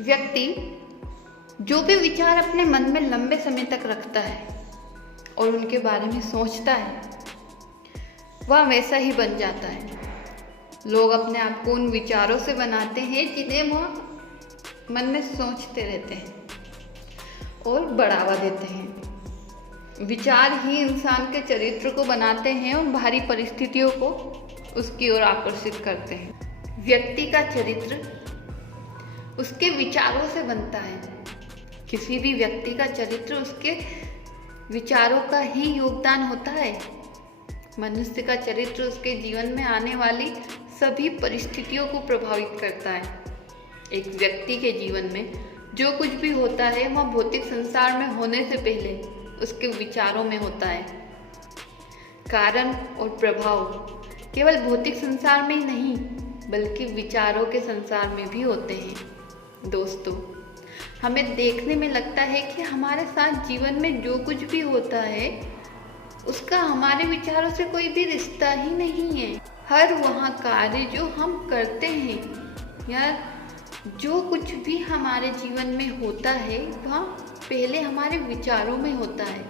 व्यक्ति जो भी विचार अपने मन में लंबे समय तक रखता है और उनके बारे में सोचता है वह वैसा ही बन जाता है। लोग अपने आप को उन विचारों से बनाते हैं जिन्हें वह मन में सोचते रहते हैं और बढ़ावा देते हैं। विचार ही इंसान के चरित्र को बनाते हैं और बाहरी परिस्थितियों को उसकी ओर आकर्षित करते हैं। व्यक्ति का चरित्र उसके विचारों से बनता है। किसी भी व्यक्ति का चरित्र उसके विचारों का ही योगदान होता है। मनुष्य का चरित्र उसके जीवन में आने वाली सभी परिस्थितियों को प्रभावित करता है। एक व्यक्ति के जीवन में जो कुछ भी होता है वह भौतिक संसार में होने से पहले उसके विचारों में होता है। कारण और प्रभाव केवल भौतिक संसार में ही नहीं बल्कि विचारों के संसार में भी होते हैं। दोस्तों, हमें देखने में लगता है कि हमारे साथ जीवन में जो कुछ भी होता है उसका हमारे विचारों से कोई भी रिश्ता ही नहीं है। हर वह कार्य जो हम करते हैं या जो कुछ भी हमारे जीवन में होता है वह पहले हमारे विचारों में होता है।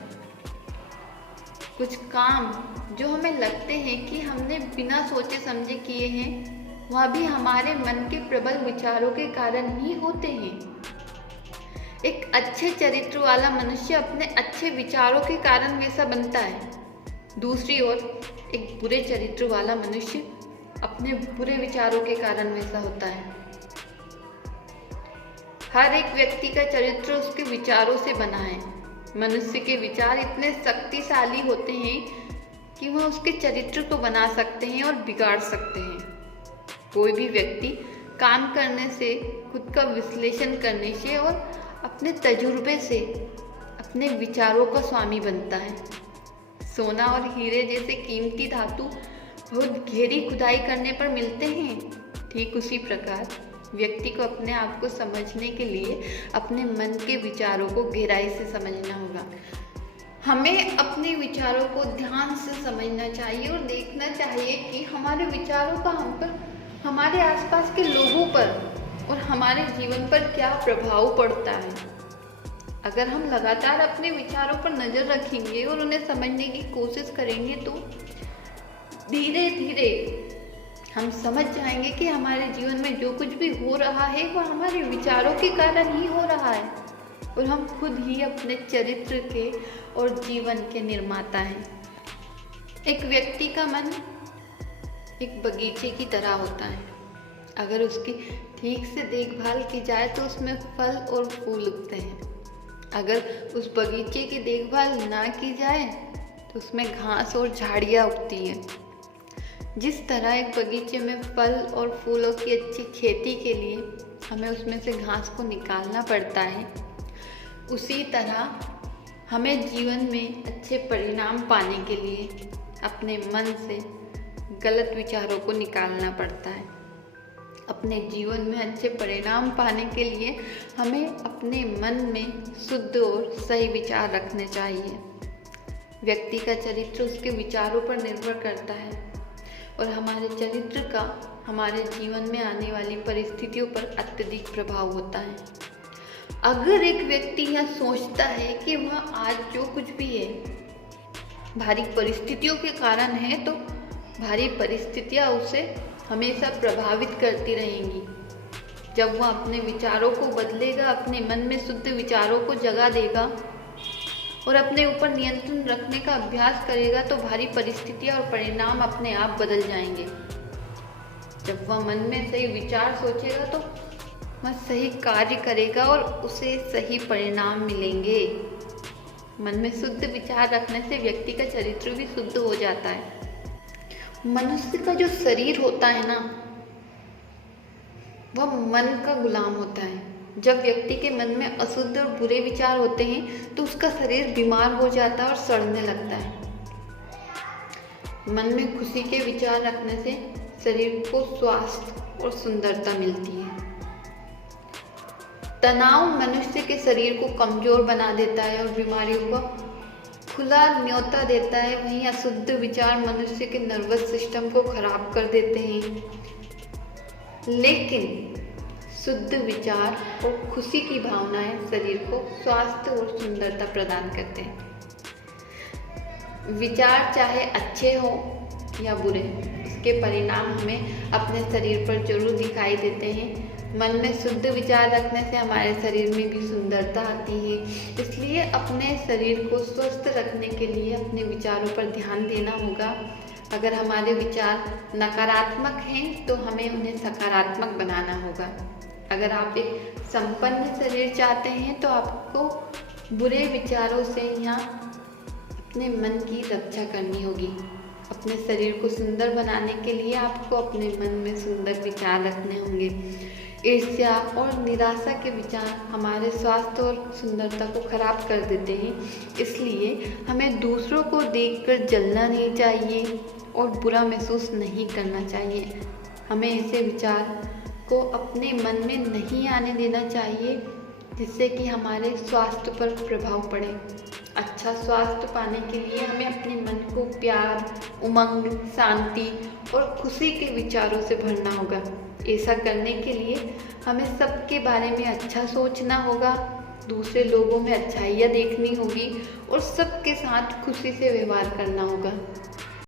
कुछ काम जो हमें लगते हैं कि हमने बिना सोचे समझे किए हैं वह भी हमारे मन के प्रबल विचारों के कारण ही होते हैं। एक अच्छे चरित्र वाला मनुष्य अपने अच्छे विचारों के कारण वैसा बनता है। दूसरी ओर एक बुरे चरित्र वाला मनुष्य अपने बुरे विचारों के कारण वैसा होता है। हर एक व्यक्ति का चरित्र उसके विचारों से बना है। मनुष्य के विचार इतने शक्तिशाली होते हैं कि वह उसके चरित्र को बना सकते हैं और बिगाड़ सकते हैं। कोई भी व्यक्ति काम करने से, खुद का विश्लेषण करने से और अपने तजुर्बे से अपने विचारों का स्वामी बनता है। सोना और हीरे जैसे कीमती धातु बहुत गहरी खुदाई करने पर मिलते हैं। ठीक उसी प्रकार व्यक्ति को अपने आप को समझने के लिए अपने मन के विचारों को गहराई से समझना होगा। हमें अपने विचारों को ध्यान से समझना चाहिए और देखना चाहिए कि हमारे विचारों का हम पर, हमारे आसपास के लोगों पर और हमारे जीवन पर क्या प्रभाव पड़ता है। अगर हम लगातार अपने विचारों पर नज़र रखेंगे और उन्हें समझने की कोशिश करेंगे तो धीरे धीरे हम समझ जाएंगे कि हमारे जीवन में जो कुछ भी हो रहा है वह हमारे विचारों के कारण ही हो रहा है और हम खुद ही अपने चरित्र के और जीवन के निर्माता हैं। एक व्यक्ति का मन एक बगीचे की तरह होता है। अगर उसकी ठीक से देखभाल की जाए तो उसमें फल और फूल उगते हैं। अगर उस बगीचे की देखभाल ना की जाए तो उसमें घास और झाड़ियाँ उगती हैं। जिस तरह एक बगीचे में फल और फूलों की अच्छी खेती के लिए हमें उसमें से घास को निकालना पड़ता है, उसी तरह हमें जीवन में अच्छे परिणाम पाने के लिए अपने मन से गलत विचारों को निकालना पड़ता है। अपने जीवन में अच्छे परिणाम पाने के लिए हमें अपने मन में शुद्ध और सही विचार रखने चाहिए। व्यक्ति का चरित्र उसके विचारों पर निर्भर करता है और हमारे चरित्र का हमारे जीवन में आने वाली परिस्थितियों पर अत्यधिक प्रभाव होता है। अगर एक व्यक्ति यह सोचता है कि वह आज जो कुछ भी है भारी परिस्थितियों के कारण है तो भारी परिस्थितियाँ उसे हमेशा प्रभावित करती रहेंगी। जब वह अपने विचारों को बदलेगा, अपने मन में शुद्ध विचारों को जगा देगा और अपने ऊपर नियंत्रण रखने का अभ्यास करेगा तो भारी परिस्थितियाँ और परिणाम अपने आप बदल जाएंगे। जब वह मन में सही विचार सोचेगा तो वह सही कार्य करेगा और उसे सही परिणाम मिलेंगे। मन में शुद्ध विचार रखने से व्यक्ति का चरित्र भी शुद्ध हो जाता है। मनुष्य का जो शरीर होता है ना, वह मन का गुलाम होता है। जब व्यक्ति के मन में अशुद्ध और बुरे विचार होते हैं तो उसका शरीर बीमार हो जाता है और सड़ने लगता है। मन में खुशी के विचार रखने से शरीर को स्वास्थ्य और सुंदरता मिलती है। तनाव मनुष्य के शरीर को कमजोर बना देता है और बीमारियों को खुला न्योता देता है। वहीं अशुद्ध विचार मनुष्य के नर्वस सिस्टम को खराब कर देते हैं। लेकिन शुद्ध विचार और खुशी की भावनाएं शरीर को स्वास्थ्य और सुंदरता प्रदान करते हैं। विचार चाहे अच्छे हो या बुरे, उसके परिणाम हमें अपने शरीर पर जरूर दिखाई देते हैं। मन में शुद्ध विचार रखने से हमारे शरीर में भी सुंदरता आती है। इसलिए अपने शरीर को स्वस्थ रखने के लिए अपने विचारों पर ध्यान देना होगा। अगर हमारे विचार नकारात्मक हैं तो हमें उन्हें सकारात्मक बनाना होगा। अगर आप एक संपन्न शरीर चाहते हैं तो आपको बुरे विचारों से या अपने मन की रक्षा करनी होगी। अपने शरीर को सुंदर बनाने के लिए आपको अपने मन में सुंदर विचार रखने होंगे। ईर्ष्या और निराशा के विचार हमारे स्वास्थ्य और सुंदरता को खराब कर देते हैं। इसलिए हमें दूसरों को देखकर जलना नहीं चाहिए और बुरा महसूस नहीं करना चाहिए। हमें ऐसे विचार को अपने मन में नहीं आने देना चाहिए जिससे कि हमारे स्वास्थ्य पर प्रभाव पड़े। अच्छा स्वास्थ्य पाने के लिए हमें अपने मन को प्यार, उमंग, शांति और खुशी के विचारों से भरना होगा। ऐसा करने के लिए हमें सबके बारे में अच्छा सोचना होगा, दूसरे लोगों में अच्छाइयाँ देखनी होगी और सबके साथ खुशी से व्यवहार करना होगा।